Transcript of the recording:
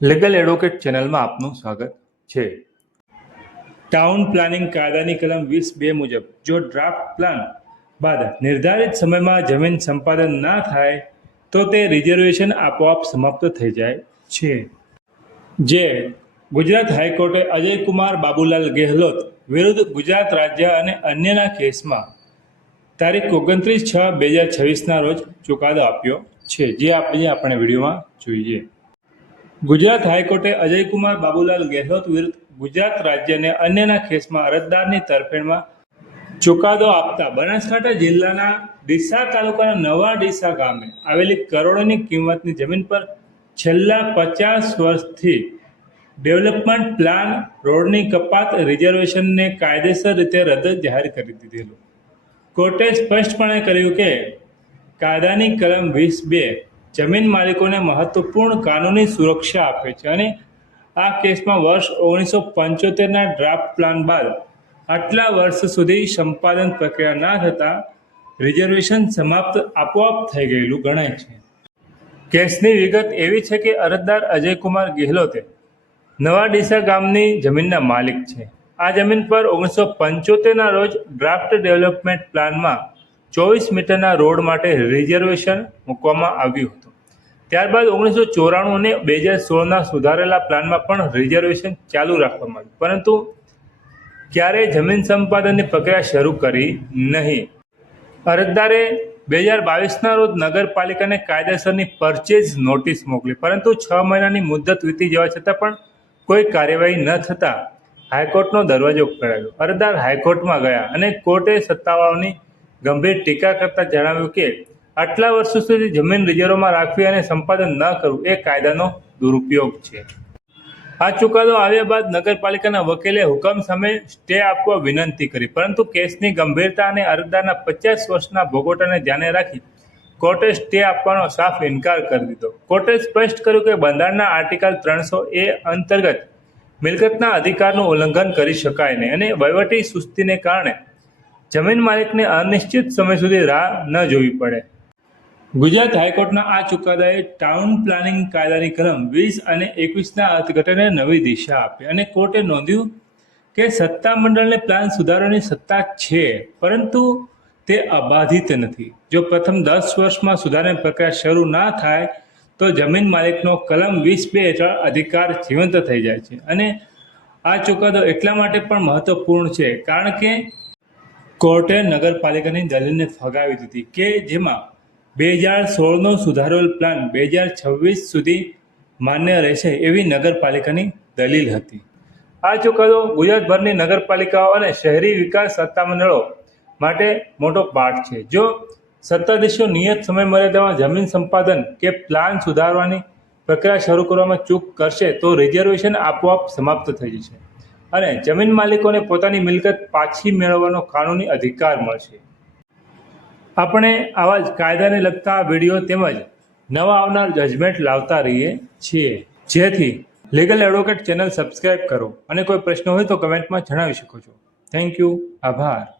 Legal advocate ચેનલમાં આપનું સ્વાગત છે। ટાઉન પ્લાનિંગ કાયદાની કલમ 20(2) મુજબ જો ડ્રાફ્ટ પ્લાન બાદ નિર્ધારિત સમયમાં જમીન સંપાદન ના થાય તો તે રિઝર્વેશન આપોઆપ સમાપ્ત થઈ જાય છે। જે ગુજરાત હાઈકોર્ટે અજયકુમાર બાબુલાલ ગેહલોત વિરુદ્ધ ગુજરાત રાજ્ય અને અન્યના કેસમાં તારીખ 29/6/2026ના રોજ ચુકાદો આપ્યો છે, જે આપણે વિડીયોમાં જોઈએ। ગુજરાત હાઈકોર્ટે અજયકુમાર બાબુલાલ ગેહલોત વિરુદ્ધ ગુજરાત રાજ્ય અને અન્યના કેસમાં અરજદારની તરફેણમાં ચુકાદો આપતા બનાસકાંઠા જિલ્લાના ડીસા તાલુકાના નવા ડીસા ગામે આવેલી કરોડોની કિંમતની જમીન પર છેલ્લા 50 વર્ષથી ડેવલપમેન્ટ પ્લાન, રોડની કપાત, રિઝર્વેશનને કાયદેસર રીતે રદ જાહેર કરી દીધેલું। કોર્ટે સ્પષ્ટપણે કર્યું કે કાયદાની કલમ 20(2) જમીન માલિકોને મહત્વપૂર્ણ કાનૂની સુરક્ષા આપે છે અને આ કેસમાં વર્ષ 1975ના ડ્રાફ્ટ પ્લાન બાદ આટલા વર્ષ સુધી સંપાદન પ્રક્રિયા ના થતાં રિઝર્વેશન સમાપ્ત આપોઆપ થઈ ગયેલું ગણાય છે। કેસની વિગત એવી છે કે અરજદાર અજયકુમાર ગેહલોતે નવા ડીસા ગામની જમીનના માલિક છે। આ જમીન પર 1975ના રોજ ડ્રાફ્ટ ડેવલપમેન્ટ પ્લાનમાં 24 મીટરના રોડ માટે રિઝર્વેશન મૂકવામાં આવ્યું હતું। ત્યારબાદ 1994 અને 2016ના સુધારેલા પ્લાનમાં પણ રિઝર્વેશન ચાલુ રાખવામાં આવ્યું, પરંતુ ક્યારેય જમીન સંપાદનની પ્રક્રિયા શરૂ કરી નહીં। અરજદારે 2022ના રોજ નગરપાલિકાને કાયદેસરની પરચેઝ નોટિસ મોકલી, પરંતુ 6 મહિનાની મુદત વીતી જવા છતાં પણ કોઈ કાર્યવાહી ન થતાં હાઈકોર્ટનો દરવાજો ખખડાવ્યો। અરજદાર હાઈકોર્ટમાં ગયા અને કોર્ટે સત્તાવાળાઓની ગંભીર ટીકા કરતા જણાવ્યું કે આટલા વર્ષો સુધી જમીન રિઝર્વમાં રાખવી અને સંપાદન ન કરવું એ કાયદાનો દુરુપયોગ છે। આ ચુકાદો આવ્યા બાદ નગરપાલિકાના વકીલે હુકમ સામે સ્ટે આપવા વિનંતી કરી, પરંતુ કેસની ગંભીરતા અને અરજદારના 50 વર્ષના ભોગવટાને ધ્યાને રાખી કોર્ટે સ્ટે આપવાનો સાફ ઇનકાર કરી દીધો। કોર્ટે સ્પષ્ટ કર્યું કે બંધારણના આર્ટિકલ 300(a) અંતર્ગત મિલકતના અધિકારનું ઉલ્લંઘન કરી શકાય નહીં અને વહીવટી સુસ્તીને કારણે જમીન માલિકને અનિશ્ચિત સમય સુધી રાહ ન જોવી પડે। ગુજરાત હાઈકોર્ટના આ ચુકાદાએ ટાઉન પ્લાનિંગ કાયદાની કલમ 20 અને 21ના અર્થઘટનને નવી દિશા આપી અને કોર્ટે નોંધ્યું કે સત્તામંડળને પ્લાન સુધારવાની સત્તા છે, પરંતુ તે અબાધિત નથી। જો પ્રથમ 10 વર્ષમાં સુધારણાની પ્રક્રિયા શરૂ ના થાય તો જમીન માલિકનો કલમ 20(2) હેઠળ અધિકાર જીવંત થઈ જાય છે। અને આ ચુકાદો એટલા માટે પણ મહત્વપૂર્ણ છે કારણ કે કોર્ટે નગરપાલિકાની દલીલને ફગાવી દીધી કે જેમાં 2016નો સુધારેલ પ્લાન 2026 સુધી માન્ય રહેશે એવી નગરપાલિકાની દલીલ હતી। આ ચુકાદો ગુજરાતભરની નગરપાલિકાઓ અને શહેરી વિકાસ સત્તામંડળો માટે મોટો પાઠ છે। જો સત્તાધીશો નિયત સમય મર્યાદામાં જમીન સંપાદન કે પ્લાન સુધારવાની પ્રક્રિયા શરૂ કરવામાં ચૂક કરશે તો રિઝર્વેશન આપોઆપ સમાપ્ત થઈ જશે અને જમીન માલિકોને પોતાની મિલકત પાછી મેળવવાનો કાનૂની અધિકાર મળશે। આપણે આવા જ કાયદાને લગતા વિડીયો તેમજ નવા આવનાર જજમેન્ટ લાવતા રહીએ છીએ, જેથી લીગલ એડવોકેટ ચેનલ સબસ્ક્રાઇબ કરો અને કોઈ પ્રશ્ન હોય તો કમેન્ટમાં જણાવી શકો છો। થેન્ક યુ, આભાર।